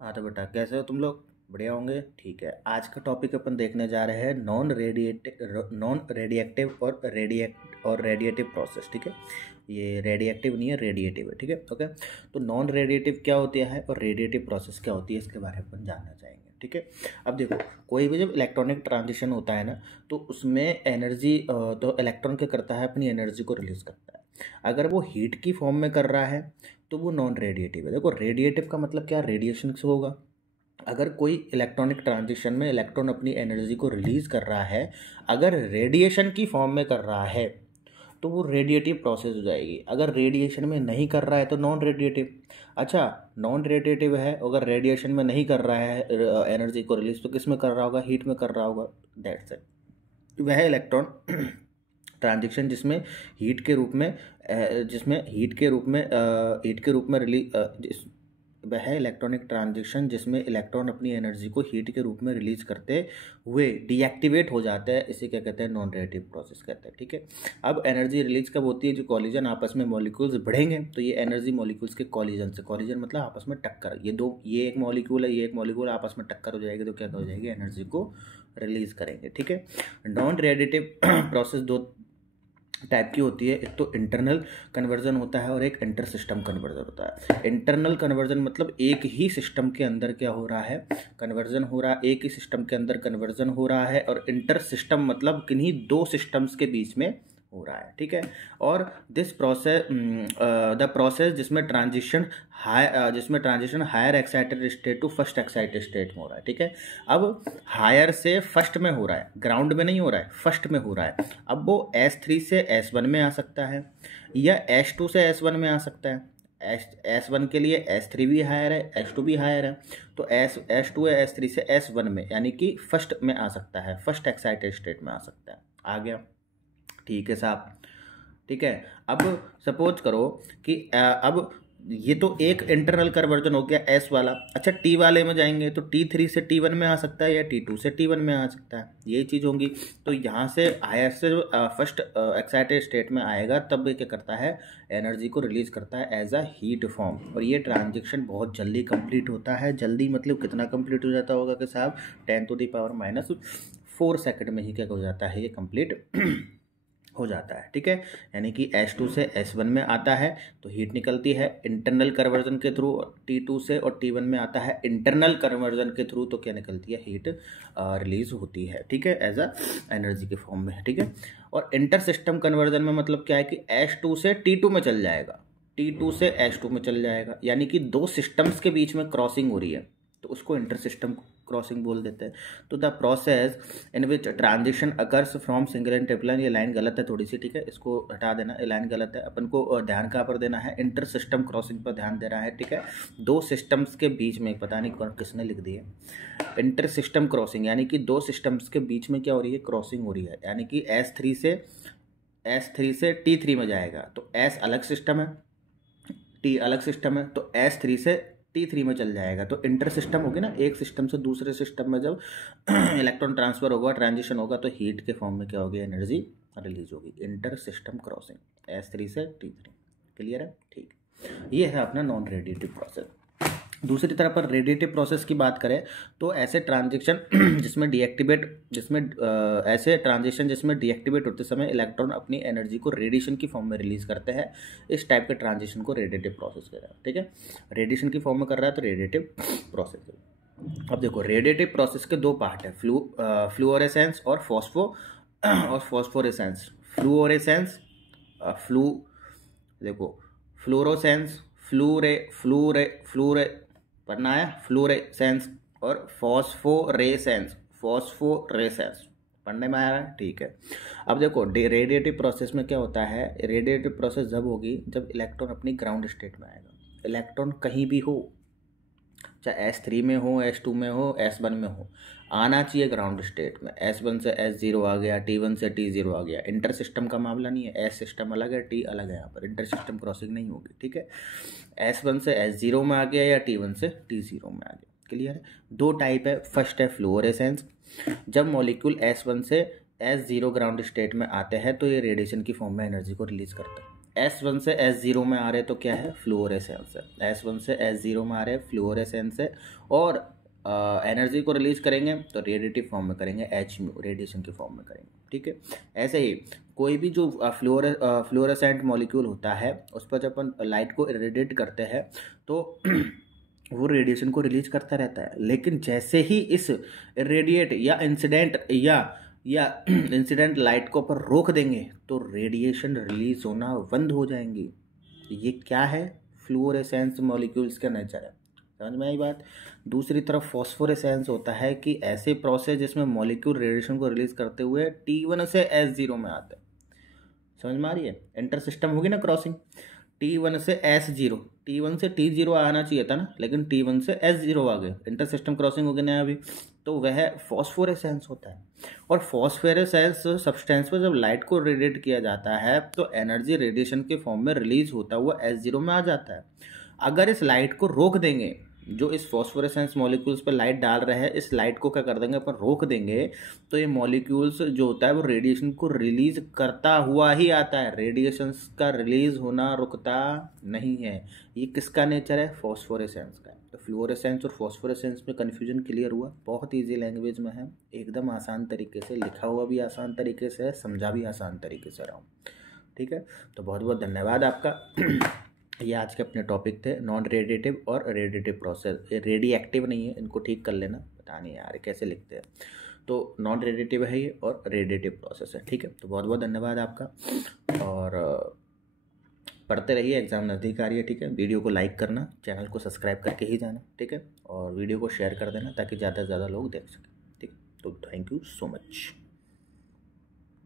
हाँ तो बेटा कैसे हो तुम लोग। बढ़िया होंगे। ठीक है, आज का टॉपिक अपन देखने जा रहे हैं नॉन रेडिएक्टिव और रेडिएटिव प्रोसेस। ठीक है, ये रेडिएक्टिव नहीं है, रेडिएटिव है। ठीक है, ओके। तो नॉन रेडिएटिव क्या होती है और रेडिएटिव प्रोसेस क्या होती है, इसके बारे में अपन जानना चाहेंगे। ठीक है, अब देखो, कोई भी जब इलेक्ट्रॉनिक ट्रांजिशन होता है ना, तो उसमें एनर्जी तो इलेक्ट्रॉन क्या करता है, अपनी एनर्जी को रिलीज करता है। अगर वो हीट की फॉर्म में कर रहा है तो वो नॉन रेडिएटिव है। देखो, रेडिएटिव का मतलब क्या, रेडिएशन से होगा। अगर कोई इलेक्ट्रॉनिक ट्रांजिशन में इलेक्ट्रॉन अपनी एनर्जी को रिलीज कर रहा है, अगर रेडिएशन की फॉर्म में कर रहा है तो वो रेडिएटिव प्रोसेस हो जाएगी। अगर रेडिएशन में नहीं कर रहा है तो नॉन रेडिएटिव। अच्छा, नॉन रेडिएटिव है, अगर रेडिएशन में नहीं कर रहा है एनर्जी को रिलीज, तो किस में कर रहा होगा, हीट में कर रहा होगा। That's it. वह इलेक्ट्रॉन ट्रांजिशन हीट के रूप में रिलीज वह इलेक्ट्रॉनिक ट्रांजिशन जिसमें इलेक्ट्रॉन अपनी एनर्जी को हीट के रूप में रिलीज करते हुए डीएक्टिवेट हो जाता है, इसे क्या कहते हैं, नॉन रेडिएटिव प्रोसेस कहते हैं। ठीक है, अब एनर्जी रिलीज कब होती है, जो कॉलिजन आपस में मॉलिक्यूल्स बढ़ेंगे तो ये एनर्जी मॉलिक्यूल्स के कॉलिजन से, कॉलिजन मतलब आपस में टक्कर, ये एक मॉलिक्यूल है, ये एक मॉलिक्यूल आपस में टक्कर हो जाएगी तो क्या हो जाएगी, एनर्जी को रिलीज करेंगे। ठीक है, नॉन रेडिएटिव प्रोसेस दो टाइप की होती है, एक तो इंटरनल कन्वर्जन होता है और एक इंटर सिस्टम कन्वर्जन होता है। इंटरनल कन्वर्जन मतलब एक ही सिस्टम के अंदर क्या हो रहा है, कन्वर्जन हो रहा है, एक ही सिस्टम के अंदर कन्वर्जन हो रहा है। और इंटर सिस्टम मतलब किन्हीं दो सिस्टम्स के बीच में हो रहा है। ठीक है, और दिस प्रोसेस द प्रोसेस जिसमें transition higher excited state to first excited state में हो रहा है। ठीक है, अब हायर से फर्स्ट में हो रहा है, ग्राउंड में नहीं हो रहा है, फर्स्ट में हो रहा है। अब वो S3 से S1 में आ सकता है या S2 से S1 में आ सकता है। S1 के लिए S3 भी हायर है, S2 भी हायर है, तो S2 या S3 से S1 में, यानी कि फर्स्ट में आ सकता है, फर्स्ट एक्साइटेड स्टेट में आ सकता है। आ गया, ठीक है साहब। ठीक है, अब सपोज करो कि अब ये तो एक इंटरनल कन्वर्जन हो गया एस वाला। अच्छा, टी वाले में जाएंगे तो T3 से T1 में आ सकता है या T2 से T1 में आ सकता है, यही चीज़ होंगी। तो यहाँ से हायर से जो फर्स्ट एक्साइटेड स्टेट में आएगा तब ये क्या करता है, एनर्जी को रिलीज करता है एज अ हीट फॉर्म। और ये ट्रांजेक्शन बहुत जल्दी कंप्लीट होता है। जल्दी मतलब कितना कंप्लीट हो जाता होगा कि साहब 10⁻⁻⁴ सेकंड में ही क्या हो जाता है, ये कंप्लीट हो जाता है। ठीक है, यानी कि S2 से S1 में आता है तो हीट निकलती है इंटरनल कन्वर्जन के थ्रू, T2 से और T1 में आता है इंटरनल कन्वर्जन के थ्रू, तो क्या निकलती है, हीट रिलीज होती है। ठीक है, एज अ एनर्जी के फॉर्म में। ठीक है, और इंटर सिस्टम कन्वर्जन में मतलब क्या है कि S2 से T2 में चल जाएगा, T2 से S2 में चल जाएगा, यानी कि दो सिस्टम्स के बीच में क्रॉसिंग हो रही है तो उसको इंटर सिस्टम क्रॉसिंग बोल देते हैं। तो the process in which transition occurs from single and triple, ये लाइन गलत है थोड़ी सी। ठीक है, इसको हटा देना, ये लाइन गलत है। अपन को ध्यान कहाँ पर देना है, इंटर सिस्टम क्रॉसिंग पर ध्यान देना है। ठीक है, दो सिस्टम्स के बीच में, पता नहीं किसने लिख दिया इंटर सिस्टम क्रॉसिंग, यानी कि दो सिस्टम्स के बीच में क्या हो रही है, क्रॉसिंग हो रही है। यानी कि S3 से T3 में जाएगा तो S अलग सिस्टम है, T अलग सिस्टम है, तो S3 से T3 में चल जाएगा तो इंटर सिस्टम होगी ना, एक सिस्टम से दूसरे सिस्टम में जब इलेक्ट्रॉन ट्रांसफर होगा, ट्रांजिशन होगा, तो हीट के फॉर्म में क्या होगी, एनर्जी रिलीज होगी। इंटर सिस्टम क्रॉसिंग S3 से T3। क्लियर है, ठीक। ये है अपना नॉन रेडिएटिव प्रोसेस। दूसरी तरफ पर रेडिएटिव प्रोसेस की बात करें तो ऐसे ट्रांजिशन जिसमें डीएक्टिवेट होते समय इलेक्ट्रॉन अपनी एनर्जी को रेडिएशन की फॉर्म में रिलीज करते हैं, इस टाइप के ट्रांजिशन को रेडिएटिव प्रोसेस कहते हैं। ठीक है, रेडिएशन की फॉर्म में कर रहा है तो रेडिएटिव प्रोसेस है। अब देखो, रेडिएटिव प्रोसेस के दो पार्ट है, फ्लुओरेसेंस और फॉस्फोरेसेंस। फ्लोरोसेंस, फ्लूरे पढ़ना है, फ्लूरेसेंस और फॉस्फोरेसेंस पढ़ने में आ रहा है। ठीक है, अब देखो, रेडिएटिव प्रोसेस में क्या होता है, रेडिएटिव प्रोसेस जब होगी जब इलेक्ट्रॉन अपनी ग्राउंड स्टेट में आएगा। इलेक्ट्रॉन कहीं भी हो, चाहे S3 में हो, S2 में हो, S1 में हो, आना चाहिए ग्राउंड स्टेट में। S1 से S0 आ गया, T1 से T0 आ गया। इंटर सिस्टम का मामला नहीं है, S सिस्टम अलग है, T अलग है, यहाँ पर इंटर सिस्टम क्रॉसिंग नहीं होगी। ठीक है, S1 से S0 में आ गया या T1 से T0 में आ गया। क्लियर है, दो टाइप है। फर्स्ट है फ्लोरेसेंस, जब मॉलिक्यूल S1 से S0 ग्राउंड स्टेट में आते हैं तो ये रेडिएशन की फॉर्म में एनर्जी को रिलीज करता है। S1 से S0 में आ रहे तो क्या है, फ्लोरेसेंस है। S1 से S0 में आ रहे फ्लोरेसेंस है, और एनर्जी को रिलीज करेंगे तो रेडिएटिव फॉर्म में करेंगे, H म्यू रेडिएशन के फॉर्म में करेंगे, ठीक है। ऐसे ही कोई भी जो फ्लोरेसेंट मॉलिक्यूल होता है उस पर जब अपन लाइट को इरेडिएट करते हैं तो वो रेडिएशन को रिलीज करता रहता है, लेकिन जैसे ही इस रेडिएट या इंसिडेंट लाइट को पर रोक देंगे तो रेडिएशन रिलीज होना बंद हो जाएंगी। ये क्या है, फ्लोरेसेंस मॉलिक्यूल्स का नेचर है, समझ में आई बात। दूसरी तरफ फॉस्फोरेसेंस होता है कि ऐसे प्रोसेस जिसमें मॉलिक्यूल रेडिएशन को रिलीज करते हुए T1 से S0 में आते हैं, समझ में आ रही है। इंटर सिस्टम होगी ना क्रॉसिंग, T1 से S0, T1 से T0 आना चाहिए था ना, लेकिन T1 से S0 आ गए, इंटर सिस्टम क्रॉसिंग हो गई ना अभी, तो वह फॉस्फोरेसेंस होता है। और फॉस्फोरेसेंस सब्सटेंस पर जब लाइट को रेडिएट किया जाता है तो एनर्जी रेडिएशन के फॉर्म में रिलीज होता हुआ S0 में आ जाता है। अगर इस लाइट को रोक देंगे, जो इस फॉस्फोरेसेंस मॉलिक्यूल्स पर लाइट डाल रहे हैं, इस लाइट को क्या कर देंगे अपन, रोक देंगे, तो ये मॉलिक्यूल्स जो होता है वो रेडिएशन को रिलीज करता हुआ ही आता है, रेडिएशन का रिलीज होना रुकता नहीं है। ये किसका नेचर है, फॉस्फोरेसेंस का। तो फ्लोरेसेंस और फॉस्फोरेसेंस में कन्फ्यूजन क्लियर हुआ, बहुत ईजी लैंग्वेज में है, एकदम आसान तरीके से लिखा हुआ भी आसान तरीके से है, समझा भी आसान तरीके से रहा हूँ, ठीक है। तो बहुत बहुत धन्यवाद आपका। ये आज के अपने टॉपिक थे, नॉन रेडिएटिव और रेडिएटिव प्रोसेस। ये रेडिएक्टिव नहीं है, इनको ठीक कर लेना, पता नहीं यार कैसे लिखते हैं। तो नॉन रेडिएटिव है ये और रेडिएटिव प्रोसेस है, ठीक है। तो बहुत बहुत धन्यवाद आपका, और पढ़ते रहिए, एग्ज़ाम नज़दीक आ रही है, ठीक है। वीडियो को लाइक करना, चैनल को सब्सक्राइब करके ही जाना, ठीक है, और वीडियो को शेयर कर देना ताकि ज़्यादा से ज़्यादा लोग देख सकें, ठीक। तो थैंक यू सो मच।